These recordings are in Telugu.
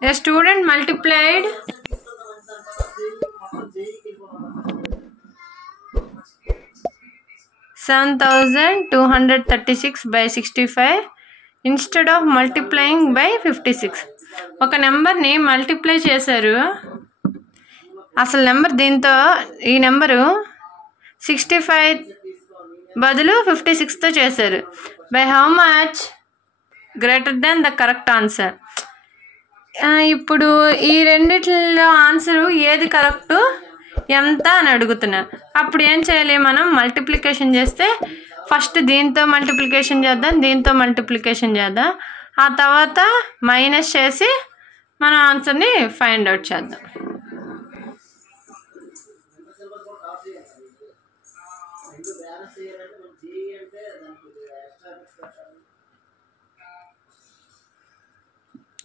A student multiplied 7236 by 65 instead of multiplying by 56. ఒక నెంబర్ని మల్టిప్లై చేశారు. అసలు నెంబర్ దీంతో ఈ నెంబరు 65 బదులు 56తో చేశారు. By how much greater than the correct answer. ఇప్పుడు ఈ రెండిట్లో ఆన్సరు ఏది కరెక్టు ఎంత అని అడుగుతున్నా. అప్పుడు ఏం చేయాలి, మనం మల్టిప్లికేషన్ చేస్తే ఫస్ట్ దీంతో మల్టిప్లికేషన్ చేద్దాం, దీంతో మల్టిప్లికేషన్ చేద్దాం, ఆ తర్వాత మైనస్ చేసి మన ఆన్సర్ని ఫైండ్ అవుట్ చేద్దాం.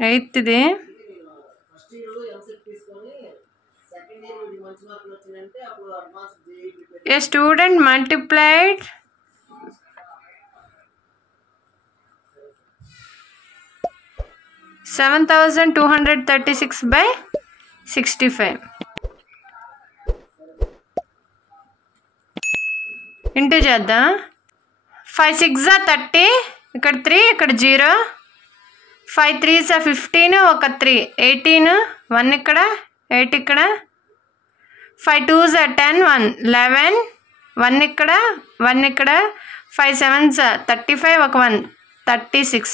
ఎయిత్ది A student multiplied 7236 by 65 into చేద్దాం. 5 6 30, ఇక్కడ 3, ఇక్కడ 0, 5 3 15, ఒక 3 18, 1 ఇక్కడ 8 ఇక్కడ, 5 2 10 1 11, 1 ఇక్కడ 1 ఇక్కడ, 5 7 35, ఒక 1 36,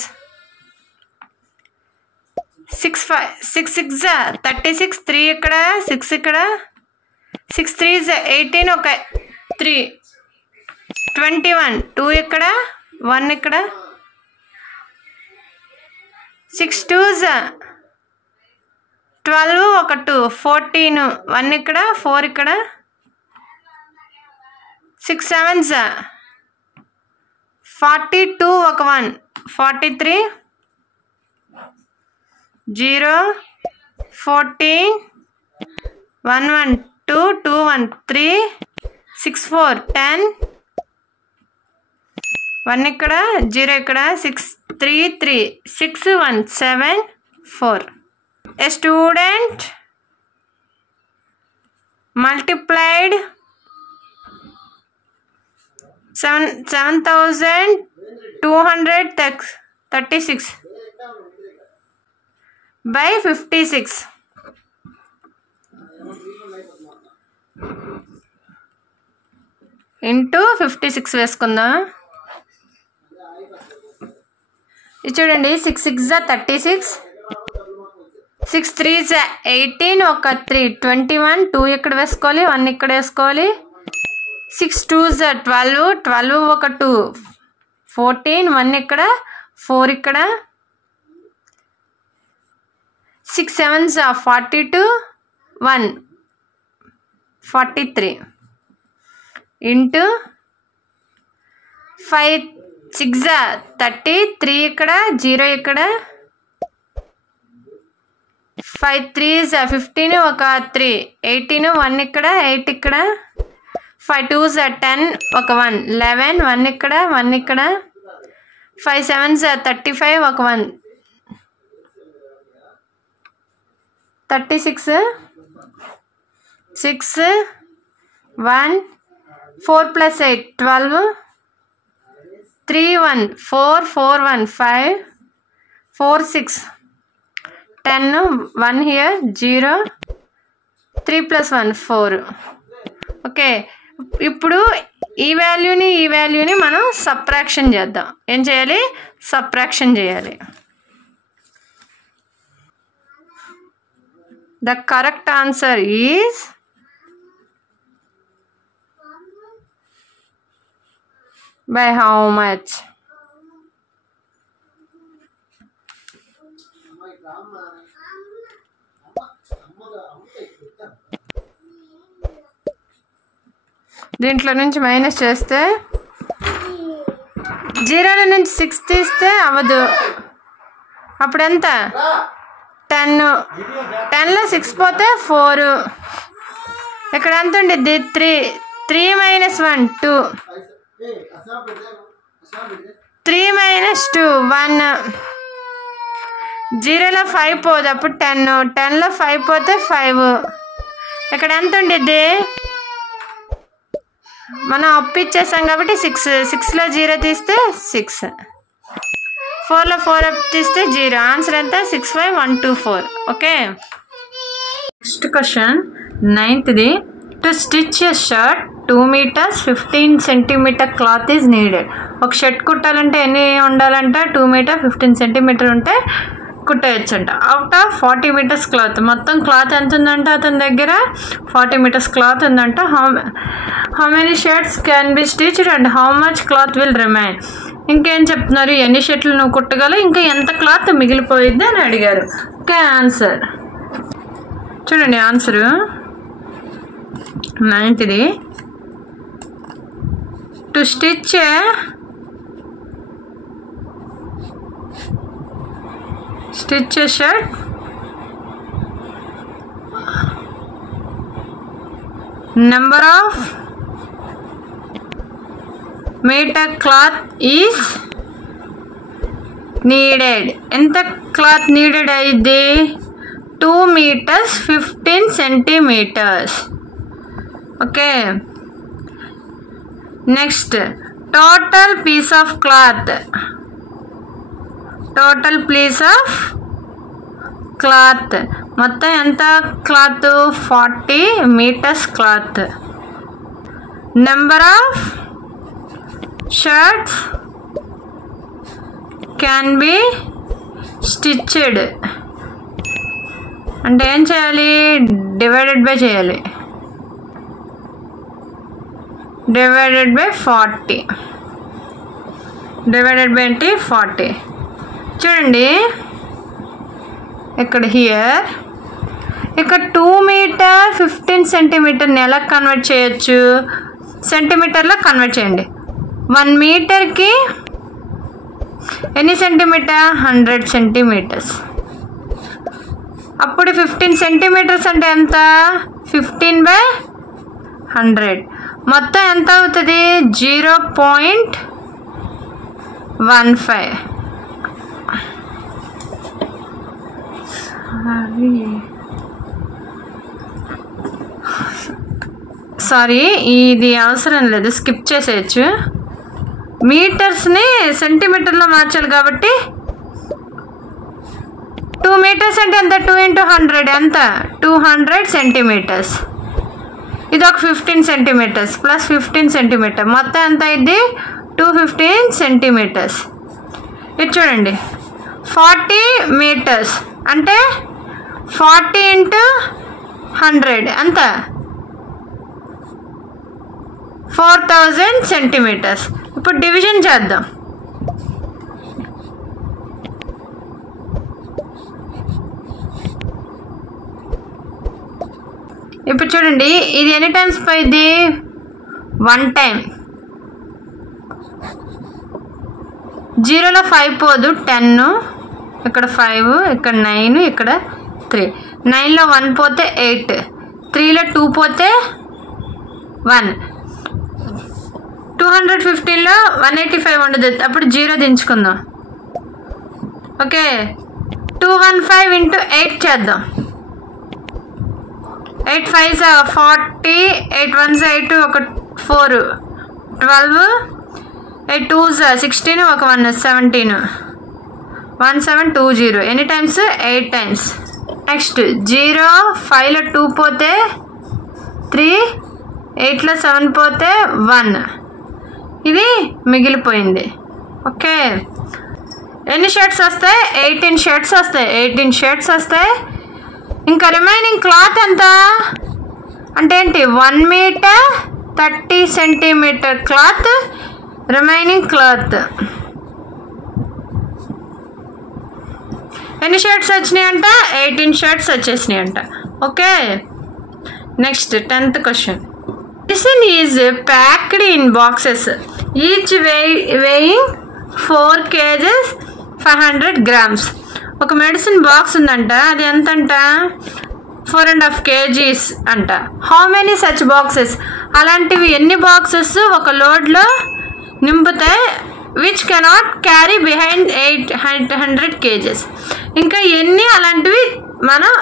6 6 36, 3 ఇక్కడ 6 ఇక్కడ, 6 3 18, ఒక 3 21, 2 ఇక్కడ 1 ఇక్కడ, 6 2 12, ఒక 2 14, 1 ఇక్కడ 4 ఇక్కడ, 6 7 42, ఒక 1 43, 0 14 1 1 2 2 1 3 6 4 10, 1 ఇక్కడ 0 ఇక్కడ, 6 3 3 6 1 7 4. A student multiplied 7236 by 56 into 56 వేసుకుందాం. ఇది చూడండి, 6 6 36, 6 3 18, ఒక 3 21, 2 ఇక్కడ వేసుకోవాలి, 1 ఇక్కడ వేసుకోవాలి, 6 2 12 12, ఒక 2 14, 1 ఇక్కడ 4 ఇక్కడ, 6 7 42, 1 43 ఇంటూ 5 6 30, 3 ఇక్కడ 0 ఇక్కడ, 5 3 15, ఒక 3 18, 1 ఇక్కడ 8 ఇక్కడ, 5 2 10, ఒక 1 11, 1 ఇక్కడ 1 ఇక్కడ, 5 7 35, ఒక 1 36, 6 1 4 plus 8 12, 3 1 4 4 1 5 4 6 10, 1 here 0, 3 plus 1 4. ఓకే, ఇప్పుడు ఈ వాల్యూని మనం సబ్ట్రాక్షన్ చేద్దాం. ఏం చేయాలి, సబ్ట్రాక్షన్ చేయాలి. The correct answer is by how much? దీంట్లో నుంచి మైనస్ చేస్తే 0 నుంచి 6 తీస్తే అవ్వదు. అప్పుడు ఎంత, 10, 10లో 6 పోతే 4, ఇక్కడ ఎంత ఉండిద్ది 3 3 - 1 2, 3 - 2 1, 0లో 5 పోదు, అప్పుడు 10, 10లో 5 పోతే 5. ఇక్కడ ఎంత ఉండిద్ది? మనం అప్పు ఇచ్చేసాం కాబట్టి 6, 6లో 0 తీస్తే 6, 4లో 4 అప్ తీస్తే 0. ఆన్సర్ ఎంత? 65124. Okay. Next question 9th. To stitch a shirt 2 meters 15 centimeter cloth is needed. ఒక షర్ట్ కుట్టాలంటే ఎన్ని ఉండాలంట? 2 meter 15 centimeter ఉంటే కుట్టేయచ్చంట. Out of 40 meters cloth. మొత్తం క్లాత్ ఎంత ఉందంట అతని దగ్గర? 40 meters క్లాత్ ఉందంట. How many shirts can be stitched and how much cloth will remain. ఇంకేం చెప్తున్నారు? ఎన్ని షర్ట్లు నువ్వు కుట్టగలవు, ఇంకా ఎంత క్లాత్ మిగిలిపోయిద్ది అని అడిగారు. ఓకే. ఆన్సర్ చూడండి. Answer 9th. To stitch a shirt number of meter cloth is needed. ఎంత క్లాత్ నీడెడ్ అయింది? 2 meters 15 centimeters. Okay. Next total piece of cloth. Total piece of cloth మొత్తం ఎంత cloth? 40 meters cloth. Number of shirts can be stitched అంటే ఏం చేయాలి? డివైడెడ్ బై చేయాలి. Divided by 40. డివైడెడ్ బై అంటే 40. చూడండి ఇక్కడ హియర్ ఇక్కడ 2 meter 15 centimeter ఎలా కన్వర్ట్ చేయొచ్చు? సెంటీమీటర్లో కన్వర్ట్ చేయండి. 1 meterకి ఎన్ని సెంటీమీటర్? 100 centimeters. అప్పుడు 15 centimeters అంటే ఎంత? 15/100. మొత్తం ఎంత అవుతుంది? 0.15. సారీ, ఇది అవసరం లేదు, స్కిప్ చేసేయచ్చు. మీటర్స్ని సెంటీమీటర్లో మార్చాలి కాబట్టి 2 meters అంటే ఎంత? 2 × 100 ఎంత? 200 centimeters. ఇది ఒక 15 centimeters ప్లస్ 15 centimeter మొత్తం ఎంత అయింది? 215 centimeters. ఇది చూడండి 40 meters అంటే 40 × 100 ఎంత? 4000 centimeters. ఇప్పుడు డివిజన్ చేద్దాం. ఇప్పుడు చూడండి ఇది ఎన్ని టైమ్స్ పోయింది? 1 time. 0లో 5 పోదు, 10, ఇక్కడ 5, ఇక్కడ 9, ఇక్కడ 3. 9లో 1 పోతే 8, 3లో 2 పోతే 1. 215లో 185 ఉండదు, అప్పుడు 0 దించుకుందాం. ఓకే. 215 × 8 చేద్దాం. 8 5s 40, 8 1s 8, ఒక 4, 12, 8 2s 16, ఒక 1 17, 1720. ఎన్ని టైమ్స్? 8 times. నెక్స్ట్ 0 5లో 2 పోతే 3, 8లో 7 పోతే 1. ఇది మిగిలిపోయింది. ఓకే. ఎన్ని షర్ట్స్ వస్తాయి? 18 షర్ట్స్ వస్తాయి. 18 షర్ట్స్ వస్తాయి. ఇంకా రిమైనింగ్ క్లాత్ ఎంత అంటే ఏంటి? 1 meter 30 centimeter cloth remaining cloth. ఎన్ని షర్ట్స్ వచ్చినాయి అంట? 18 షర్ట్స్ వచ్చేసినాయి అంట. Okay. Next 10th question. Medicine is packed in boxes each weighing 4 kg 500 grams. ఒక మెడిసిన్ బాక్స్ ఉందంట, అది ఎంత అంట? 4.5 kgs అంట. How many such boxes? అలాంటివి ఎన్ని బాక్సెస్ ఒక లోడ్లో నింపుతాయి which cannot carry behind 800 kgs. ఇంకా ఎన్ని అలాంటివి మనం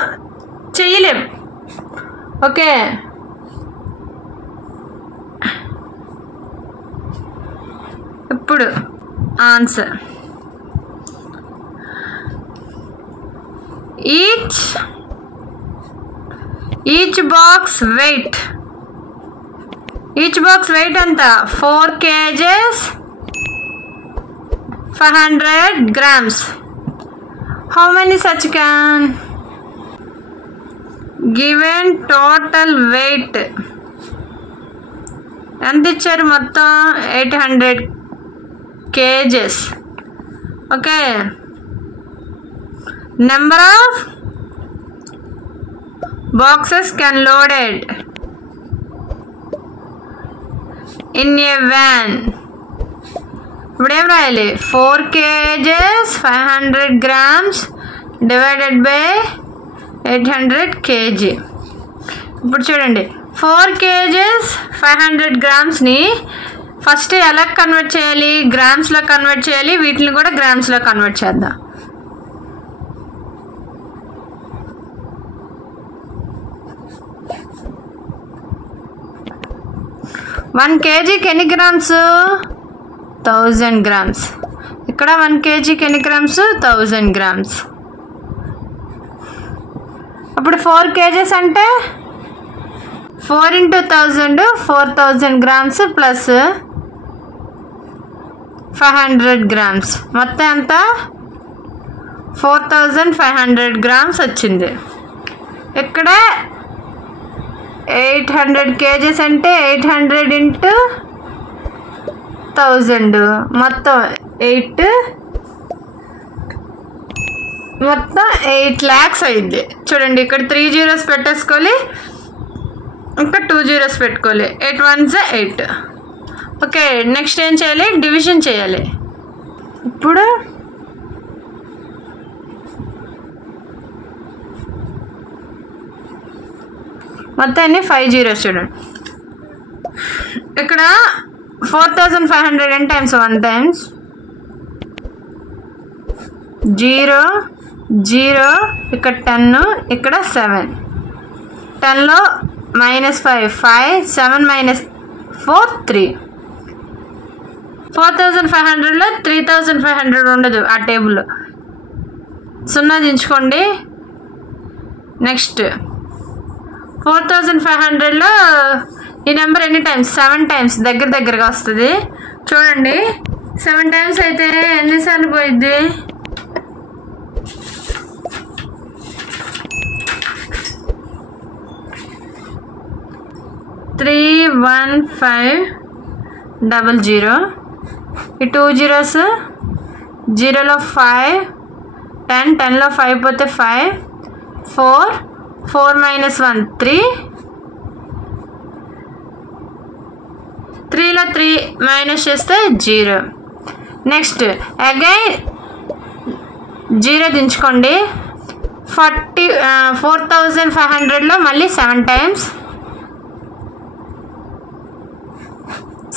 చేయలేం. ఓకే, ఇప్పుడు ఆన్సర్. ఈచ్ బాక్స్ వెయిట్ ఎంత? 4 kgs 500 grams. How many such can? Given total weight ఎంత ఇచ్చారు? మొత్తం 800 kgs. Okay, number of boxes can loaded in a van. ఇప్పుడు ఏం రాయాలి? 4 kgs 500 grams divided by 800 kg. ఇప్పుడు చూడండి, 4 kgs 500 grams-ని ఫస్ట్ ఎలా కన్వర్ట్ చేయాలి? గ్రామ్స్లో కన్వర్ట్ చేయాలి. వీటిని కూడా గ్రామ్స్లో కన్వర్ట్ చేద్దాం. వన్ కేజీకి ఎన్ని గ్రామ్స్? 1000 grams. ఇక్కడ 1 kgకి ఎన్ని గ్రామ్స్? 1000 grams. అప్పుడు 4 kgs అంటే 4 × 1000 4000 grams ప్లస్ 500 grams. మొత్తం ఎంత? 4500 grams వచ్చింది. ఇక్కడ 800 kgs అంటే 800 × 1000 మొత్తం 8 lakhs అయింది. చూడండి, ఇక్కడ 3 zeros పెట్టేసుకోవాలి, ఇంకా 2 zeros పెట్టుకోవాలి. 8 1s 8. ఓకే, నెక్స్ట్ ఏం చేయాలి? డివిజన్ చేయాలి. ఇప్పుడు మొత్తం అన్ని 5 zeros చూడండి. ఇక్కడ 4500 n times 1 times 0 0, ఇక్కడ 10, ఇక్కడ 7. 10లో -5 5, 7 - 4 3. 4500లో 3500 ఉండదు ఆ టేబుల్లో, 0 దించుకోండి. నెక్స్ట్ 4500లో ఈ నెంబర్ ఎన్ని టైమ్స్? 7 times దగ్గరగా వస్తుంది. చూడండి, 7 times అయితే ఎన్నిసార్లు పోయిద్ది? 31500. ఈ 2 zeros, 0లో 5, 10 10లో 5 పోతే 5, 4 4 - 1 3, 3లో 3 మైనస్ చేస్తే 0. Next again 0 దించుకోండి. 4500లో మళ్ళీ 7 times,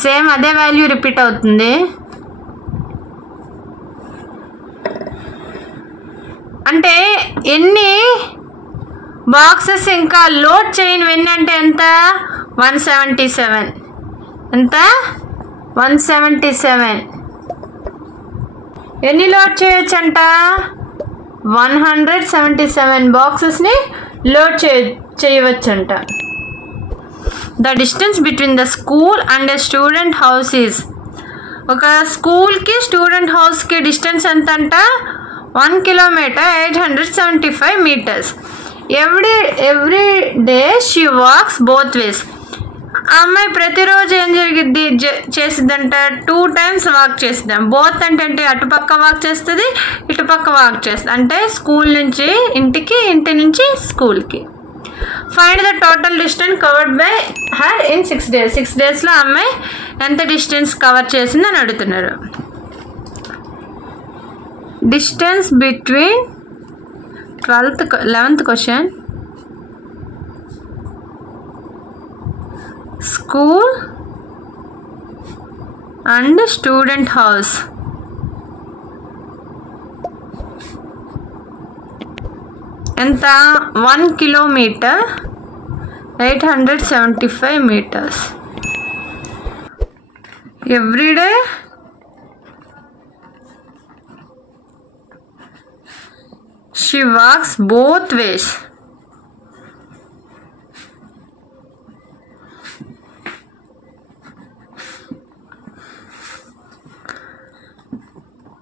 సేమ్ అదే వాల్యూ రిపీట్ అవుతుంది. అంటే ఎన్ని బాక్సెస్ ఇంకా లోడ్ చేయనివి ఎన్ని అంటే ఎంత? 177. ఎంత? 177. ఎన్ని లోడ్ చేయొచ్చు అంట? 177 బాక్సెస్ని లోడ్ చేయవచ్చంట. The distance between the school and student house is. ఒక స్కూల్కి స్టూడెంట్ హౌస్కి డిస్టెన్స్ ఎంత అంట? 1 kilometer 875 meters. Every day she wax both ways. ఆ అమ్మాయి ప్రతిరోజు ఏం చేసిద్దంట? 2 times వాక్ చేసిద్దాం. బోత్ అంటే అటుపక్క వాక్ చేస్తుంది, ఇటుపక్క వాక్ చేస్తుంది. అంటే స్కూల్ నుంచి ఇంటికి, ఇంటి నుంచి స్కూల్కి. Find the total distance covered by her in 6 days. 6 daysలో అమ్మాయి ఎంత డిస్టెన్స్ కవర్ చేసిందని అడుగుతున్నారు. Distance between 11th question. School and student house. Enta 1 kilometer 875 meters. Every day she walks both ways.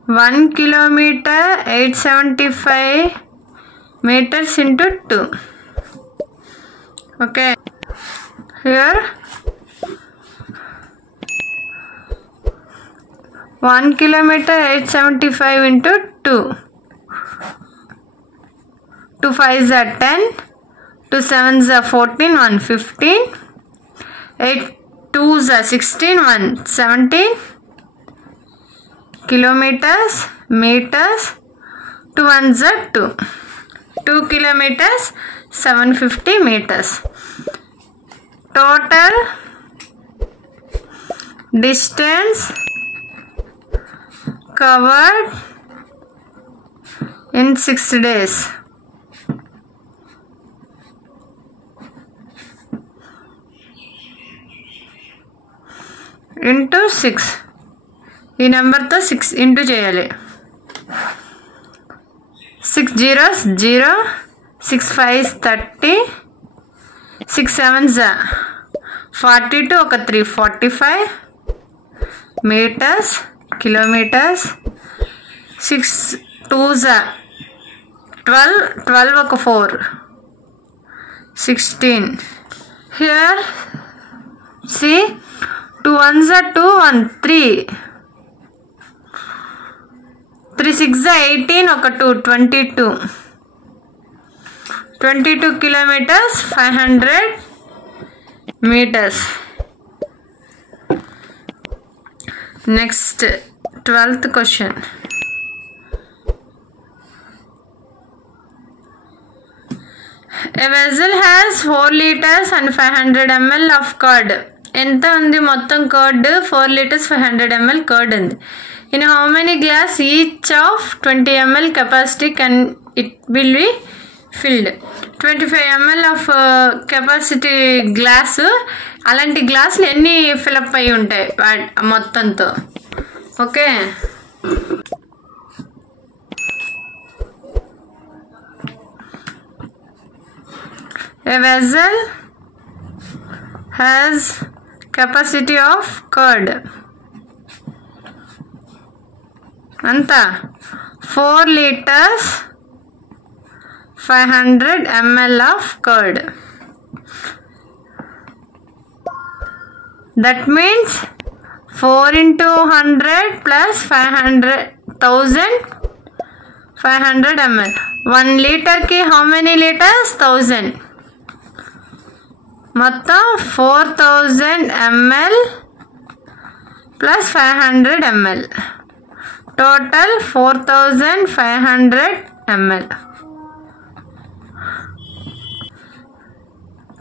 One kilometer 875 meters into 2. Okay, here 1 kilometer 875 into 2. 2 5s are 10, 2 7s are 14, 1 15, 8 2s are 16, 1 17 kilometers, meters, 2 1s are 2. 2 kilometers 750 meters. Total distance covered in 6 days. Into 6. ఈ నెంబర్తో 6 ఇంటూ చేయాలి. 6 zeros 0, 6 5s 30, 6 7s 42, ఒక 3 45 meters, kilometers. 6 2s 12, 12 ఒక 4 16. Here see 2 1s 2, 1 3, 3 6 18, ఒక 2 22. 22 kilometers 500 meters. Next 12th question. A vessel has 4 liters and 500 ml of curd. ఎంత ఉంది మొత్తం కర్డ్? 4 liters 500 ml కర్డ్ ఉంది. In how many glass each of 20 ml capacity can it will be filled? 25 ml of capacity glass. అలాంటి గ్లాసులు ఎన్ని ఫిలప్ అయి ఉంటాయి మొత్తంతో? Okay, a vessel has capacity of curd anta 4 liters 500 ml of curd. That means 4 into 100 plus 500 ml. 1 liter ki how many liters? 1000. మొత్తం 4000 ml plus 500 ml. Total 4500 ml.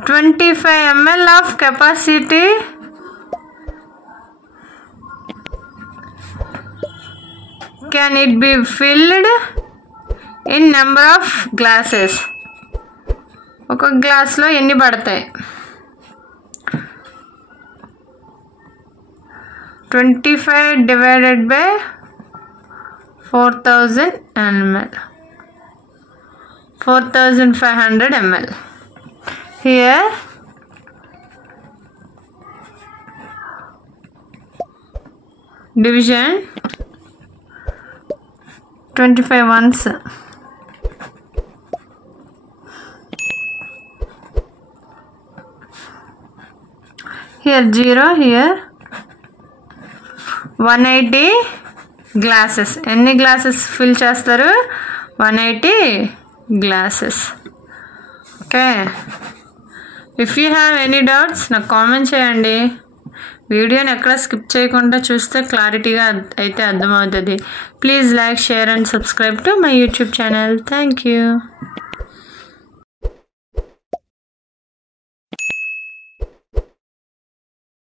25 ml of capacity can it be filled in number of glasses? ఒక గ్లాస్లో ఎన్ని పడతాయి? 25 divided by 4000 ml. 4500 ml. Here division 25 ones. Here 0, here 180 glasses. ఎన్ని గ్లాసెస్ ఫిల్ చేస్తారు? 180 glasses. Okay, if you have any doubts నాకు కామెంట్ చేయండి. వీడియోని ఎక్కడ స్కిప్ చేయకుండా చూస్తే క్లారిటీగా అయితే అర్థమవుతుంది. Please like, share and subscribe to my YouTube channel. Thank you.